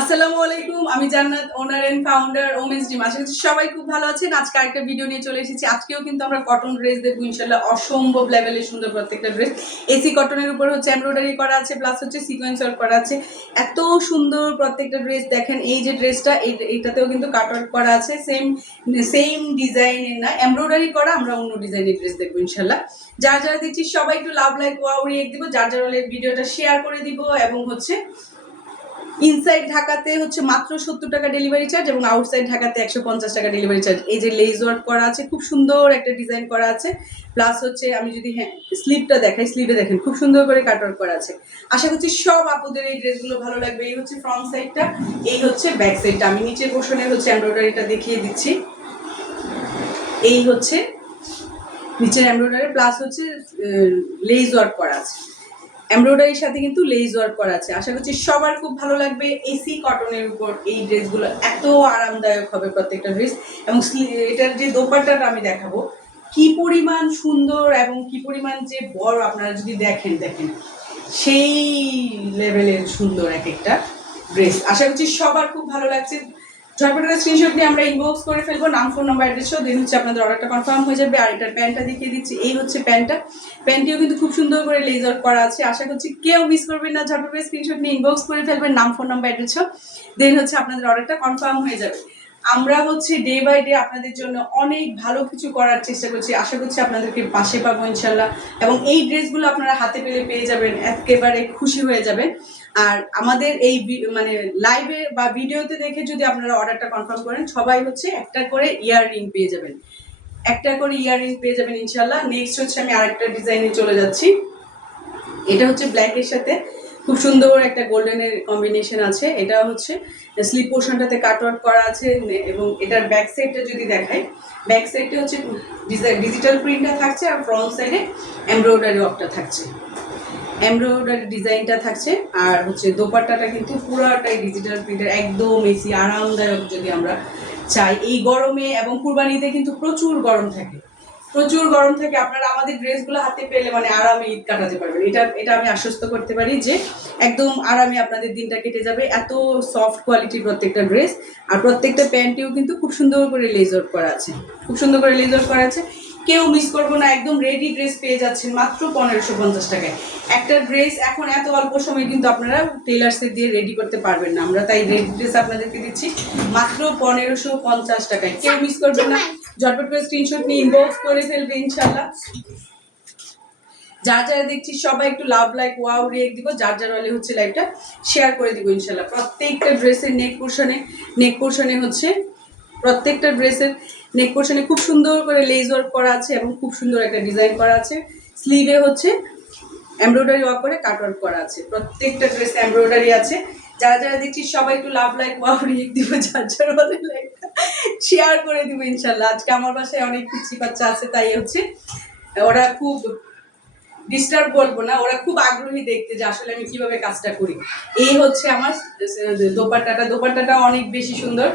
আসসালামু আলাইকুম, আমি Jannat, owner and founder Women's Dream. আশা করছি সবাই খুব ভালো আছেন। আজকে আরেকটা ভিডিও নিয়ে চলে এসেছি। আজকেও কিন্তু আমরা কটন ড্রেস দেখবো ইনশাল্লাহ। অসম্ভব লেভেলের সুন্দর প্রত্যেকটা ড্রেস। এসি কটনের উপর হচ্ছে এমব্রয়ডারি করা আছে, প্লাস হচ্ছে সিকোয়েন্স ওয়ার্ক করা আছে। এত সুন্দর প্রত্যেকটা ড্রেস। দেখেন এই যে ড্রেসটা, এইটাতেও কিন্তু কাট ওয়ার্ক করা আছে। সেম সেম ডিজাইনের না, এমব্রয়ডারি করা। আমরা অন্য ডিজাইনের ড্রেস দেখবো ইনশাল্লাহ। যারা যারা দিচ্ছি সবাই একটু লাভ লাইক ওয়াও রিয়েক্ট দিব, যার যারা ভিডিওটা শেয়ার করে দিব। এবং হচ্ছে ইনসাইড ঢাকাতে হচ্ছে মাত্র 70 টাকা ডেলিভারি চার্জ এবং আউটসাইড ঢাকাতে 150 টাকা ডেলিভারি চার্জ। এই যে লেজ ওয়ার্ক করা আছে, খুব সুন্দর একটা ডিজাইন করা আছে। প্লাস হচ্ছে আমি যদি স্লিভটা দেখাই, স্লিভে দেখেন খুব সুন্দর করে কাট ওয়ার্ক করা আছে। আশা করছি সব আপুদের এই ড্রেসগুলো ভালো লাগবে। এই হচ্ছে ফ্রন্ট সাইডটা, এই হচ্ছে ব্যাক সাইডটা। আমি নিচের পোর্শনের হচ্ছে এমব্রয়ডারিটা দেখিয়ে দিচ্ছি। এই হচ্ছে নিচের এমব্রয়ডারি, প্লাস হচ্ছে লেজ ওয়ার্ক করা আছে। এমব্রয়ডারির সাথে কিন্তু লেজ ওয়ার্ক করা আছে। আশা করছি সবার খুব ভালো লাগবে। এসি কটনের উপর এই ড্রেসগুলো এত আরামদায়ক হবে প্রত্যেকটা ড্রেস। এবং এটার যে দোপাট্টাটা আমি দেখাবো, কি পরিমাণ সুন্দর এবং কি পরিমাণ যে বড়, আপনারা যদি দেখেন সেই লেভেলের সুন্দর এক একটা ড্রেস। আশা করছি সবার খুব ভালো লাগছে। ঝটপট করে স্ক্রিনশট দিয়ে আমরা ইনবক্স করে ফেলবো, নাম, ফোন নাম্বার, অ্যাড্রেসও দেন হচ্ছে আপনাদের অর্ডারটা কনফার্ম হয়ে যাবে। আর এটার প্যান্টটা দেখিয়ে দিচ্ছি। এই হচ্ছে প্যান্টটা, প্যান্টটিও কিন্তু খুব সুন্দর করে লেজার করা আছে। আশা করছি কেউ মিস করবেন না। ঝটপট করে স্ক্রিনশট নিয়ে ইনবক্স করে ফেলবেন, নাম, ফোন নাম্বার, অ্যাড্রেসও দেন হচ্ছে আপনাদের অর্ডারটা কনফার্ম হয়ে যাবে। আমরা হচ্ছে ডে বাই ডে আপনাদের জন্য অনেক ভালো কিছু করার চেষ্টা করছি। আশা করছি আপনাদেরকে পাশে পাবো ইনশাল্লাহ। এবং এই ড্রেসগুলো আপনারা হাতে পেয়ে যাবেন, একেবারে খুশি হয়ে যাবেন। আর আমাদের এই মানে লাইভে বা ভিডিওতে দেখে যদি আপনারা অর্ডারটা কনফার্ম করেন, সবাই হচ্ছে একটা করে ইয়াররিং পেয়ে যাবেন, একটা করে ইয়াররিং পেয়ে যাবেন ইনশাল্লাহ। নেক্সট হচ্ছে আমি আরেকটা ডিজাইনে চলে যাচ্ছি। এটা হচ্ছে ব্ল্যাকের সাথে খুব সুন্দর একটা গোল্ডেনের কম্বিনেশন আছে। এটা হচ্ছে স্লিপ পোর্শনটাতে কাটওয়ার্ক করা আছে। এবং এটার ব্যাক সাইডটা যদি দেখাই, ব্যাক সাইডটা হচ্ছে ডিজিটাল প্রিন্টটা থাকছে, আর ফ্রন্ট সাইডে এমব্রয়ডারি ওয়ার্কটা থাকছে, এমব্রয়ডারি ডিজাইনটা থাকছে। আর হচ্ছে দোপাট্টাটা কিন্তু পুরোটাই ডিজিটাল প্রিন্টের, একদম এসি আরামদায়ক যদি আমরা চাই এই গরমে। এবং কুরবানিতে কিন্তু প্রচুর গরম থাকে, প্রচুর গরম থাকে। আপনারা আমাদের ড্রেসগুলো হাতে পেলে মানে আরামে ঈদ কাটাতে পারবেন। এটা আমি আশ্বস্ত করতে পারি যে একদম আরামে আপনাদের দিনটা কেটে যাবে। এত সফট কোয়ালিটির প্রত্যেকটা ড্রেস। আর প্রত্যেকটা প্যান্টেও কিন্তু খুব সুন্দর করে লেজার করা আছে, খুব সুন্দর করে লেজার করা আছে। কেউ মিস করবো না। একদম রেডি ড্রেস পেয়ে যাচ্ছেন মাত্র 1550 টাকায়। একটা ড্রেস এখন এত অল্প সময় কিন্তু আপনারা টেলার্সে দিয়ে রেডি করতে পারবেন না। আমরা তাই রেডি ড্রেস আপনাদেরকে দিচ্ছি মাত্র 1550 টাকায়। কেউ মিস করবেন না। ঝটপট করে স্ক্রিনশট নিয়ে ইনবক্স করে ফেলবে ইনশাল্লাহ। যার যারা দেখছি সবাই একটু লাভ লাইক ওয়াও রিয়েক্ট দিব, যার যার হলে হচ্ছে লাইভটা শেয়ার করে দিব ইনশাল্লাহ। প্রত্যেকটা ড্রেসের নেক পোর্শনে হচ্ছে প্রত্যেকটা ড্রেসের নেক পোর্শনে খুব সুন্দর করে লেজ ওয়ার্ক করা আছে এবং খুব সুন্দর একটা ডিজাইন করা আছে। স্লিভে হচ্ছে এমব্রয়ডারি ওয়ার্ক করে কাট ওয়ার্ক করা আছে। প্রত্যেকটা ড্রেসে এমব্রয়ডারি আছে। যারা যারা দেখছি সবাই একটু লাভ লাইক ওয়াও রিয়েক্ট দিব, যার যার হলে লাইভটা শেয়ার করে দিব ইনশাল্লাহ। আজকে আমার বাসায় অনেক পিচ্ছি বাচ্চা আছে, তাই হচ্ছে ওরা খুব ডিস্টার্ব বলবো না, ওরা খুব আগ্রহী দেখতে যে আসলে আমি কিভাবে কাজটা করি। এই হচ্ছে আমার দোপাট্টাটা অনেক বেশি সুন্দর।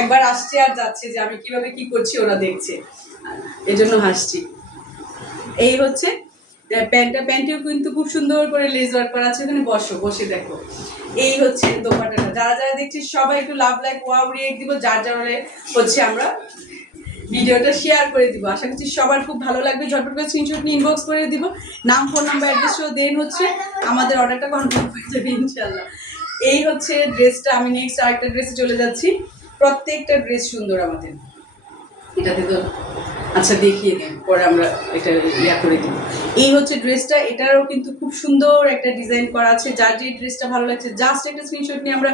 একবার আসছে আর যাচ্ছে যে আমি কিভাবে কি করছি, ওরা দেখছে, এজন্য হাসছি। এই হচ্ছে প্যান্টেও কিন্তু খুব সুন্দর করে লেজ ওয়ার্ক করা আছে। এখানে বসে দেখো। এই হচ্ছে দোপাট্টাটা। যারা যারা দেখছি সবাই একটু লাভ লাইক ওয়াও রিয়েক্ট দিব, যার যার হচ্ছে আমরা ভিডিওটা শেয়ার করে দিব। আশা করছি সবার খুব ভালো লাগবে। ঝটপট করে স্ক্রিনশট নিয়ে ইনবক্স করে দিব, নাম, ফোন নাম্বার, অ্যাড্রেসও দেন হচ্ছে আমাদের অর্ডারটা কনফার্ম হয়ে যাবে ইনশাল্লাহ। এই হচ্ছে ড্রেসটা। আমি নেক্সট আরেকটা ড্রেসে চলে যাচ্ছি। প্রত্যেকটা ড্রেস সুন্দর আমাদের। এটাতে তো আচ্ছা দেখিয়ে দিন, পরে আমরা এটা করে দিব। এই হচ্ছে ড্রেসটা, এটারও কিন্তু খুব সুন্দর একটা ডিজাইন করা আছে। যার যে ড্রেসটা ভালো লাগছে জাস্ট একটা স্ক্রিনশট নিয়ে আমরা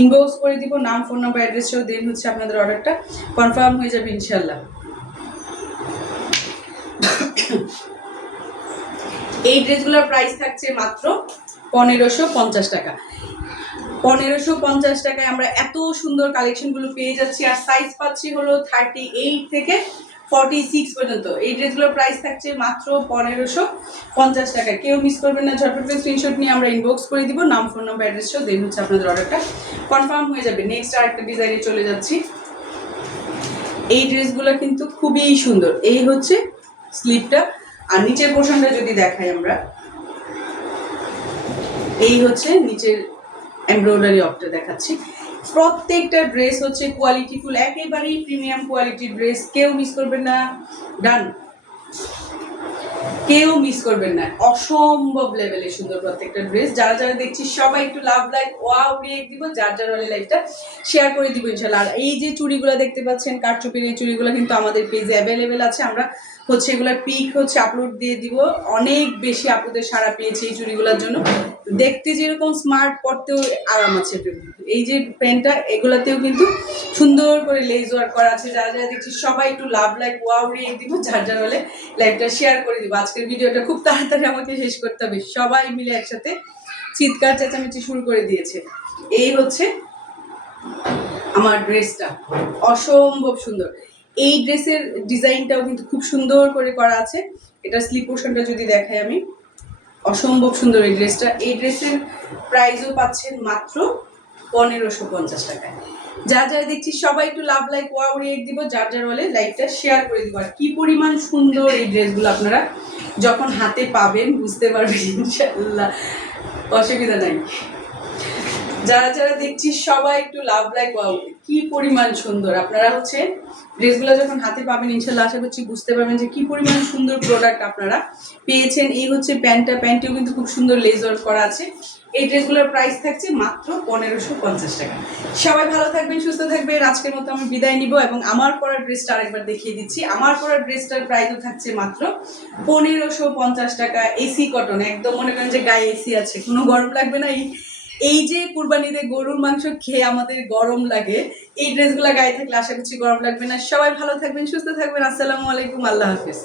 ইনবক্স করে দিব, নাম, ফোন নাম্বার, অ্যাড্রেসও দেন হচ্ছে আপনাদের অর্ডারটা কনফার্ম হয়ে যাবে ইনশাল্লাহ। এই ড্রেসগুলোর প্রাইস থাকছে মাত্র 1550 টাকা। 1550 টাকায় আমরা এত সুন্দর কালেকশনগুলো পেয়ে যাচ্ছি। আর সাইজ পাচ্ছি হলো 38 থেকে 46 পর্যন্ত। এই ড্রেসগুলোর প্রাইস থাকছে মাত্র 1550 টাকা। কেউ মিস করবেন না। ঝটপট করে স্ক্রিনশট নিয়ে আমরা ইনবক্স করে দিব, নাম, ফোন নাম্বার, অ্যাড্রেসও দেন হচ্ছে আপনাদের অর্ডারটা কনফার্ম হয়ে যাবে। নেক্সট আরেকটা ডিজাইনে চলে যাচ্ছি। এই ড্রেসগুলো কিন্তু খুবই সুন্দর। এই হচ্ছে স্লিভটা। আর নিচের পোর্শনটা যদি দেখাই আমরা, এই হচ্ছে নিচের এমব্রয়ডারি অপটা দেখাচ্ছি। প্রত্যেকটা ড্রেস হচ্ছে কোয়ালিটিফুল, একেবারেই প্রিমিয়াম কোয়ালিটির ড্রেস, কেউ মিস করবেন না। ডান, কেউ মিস করবেন না, অসম্ভব লেভেলে সুন্দর প্রত্যেকটা ড্রেস। যারা যারা দেখছি সবাই একটু লাভ লাইক ওয়াও রিয়েক্ট দিব, যার যার অনলাইন লাইভটা শেয়ার করে দিব ইনশাআল্লাহ। আর এই যে চুড়িগুলো দেখতে পাচ্ছেন কারচুপির, এই চুড়িগুলো কিন্তু আমাদের পেজে অ্যাভেলেবেল আছে। আমরা হচ্ছে এগুলোর পিক হচ্ছে আপলোড দিয়ে দিব, অনেক বেশি আপুদের সাড়া পেয়েছি এই চুড়িগুলোর জন্য। দেখতে যেরকম স্মার্ট, পরতেও আরাম আছে। এই যে প্যান্টটা, এগুলাতেও কিন্তু সুন্দর করে লেজ ওয়ার্ক করা আছে। যারা যারা দেখছি সবাই একটু লাভ লাইক ওয়াও রিয়েক্ট দিব, যার যার হলে লাইভটা শেয়ার করে দিব। আজকের ভিডিওটা খুব তাড়াতাড়ি আমাকে শেষ করতে হবে, সবাই মিলে একসাথে চিৎকার চেঁচামেচি শুরু করে দিয়েছে। এই হচ্ছে আমার ড্রেসটা, অসম্ভব সুন্দর। এই ড্রেসের ডিজাইনটাও কিন্তু খুব সুন্দর করে করা আছে। এটা স্লিপ পোর্শনটা যদি দেখাই আমি, অসম্ভব সুন্দর এই ড্রেসটা। এই ড্রেসের প্রাইসও পাচ্ছেন মাত্র 1550 টাকায়। যা যা দেখছি সবাই একটু লাভ লাইক ওয়াও রিয়েক্ট দিব, যার যার বলে লাইকটা শেয়ার করে দিব। আর কি পরিমাণ সুন্দর এই ড্রেসগুলো, আপনারা যখন হাতে পাবেন বুঝতে পারবেন ইনশাআল্লাহ, অসুবিধা নাই। যারা যারা দেখছি সবাই একটু লাভ লাইক ওয়াও, কি পরিমাণ সুন্দর। আপনারা হচ্ছে ড্রেসগুলো যখন হাতে পাবেন ইনশাআল্লাহ আশা করছি বুঝতে পারবেন যে কি পরিমাণ সুন্দর প্রোডাক্ট আপনারা পেয়েছেন। এই হচ্ছে প্যান্টটা, প্যান্টেও কিন্তু খুব সুন্দর লেজ ওয়ার্ক করা আছে। এই ড্রেসগুলোর প্রাইস থাকছে মাত্র 1550 টাকা। সবাই ভালো থাকবেন, সুস্থ থাকবেন। আজকের মতো আমি বিদায় নিব এবং আমার পরা ড্রেসটা আরেকবার দেখিয়ে দিচ্ছি। আমার পরা ড্রেসটার প্রাইসও থাকছে মাত্র 1550 টাকা। এসি কটন, একদম মনে করেন যে গায়ে এসি আছে, কোনো গরম লাগবে না। এই যে কুরবানিতে গরুর মাংস খেয়ে আমাদের গরম লাগে, এই ড্রেসগুলো গায়ে থাকলে আশা করছি গরম লাগবে না। সবাই ভালো থাকবেন, সুস্থ থাকবেন। আসসালামু আলাইকুম, আল্লাহ হাফিজ।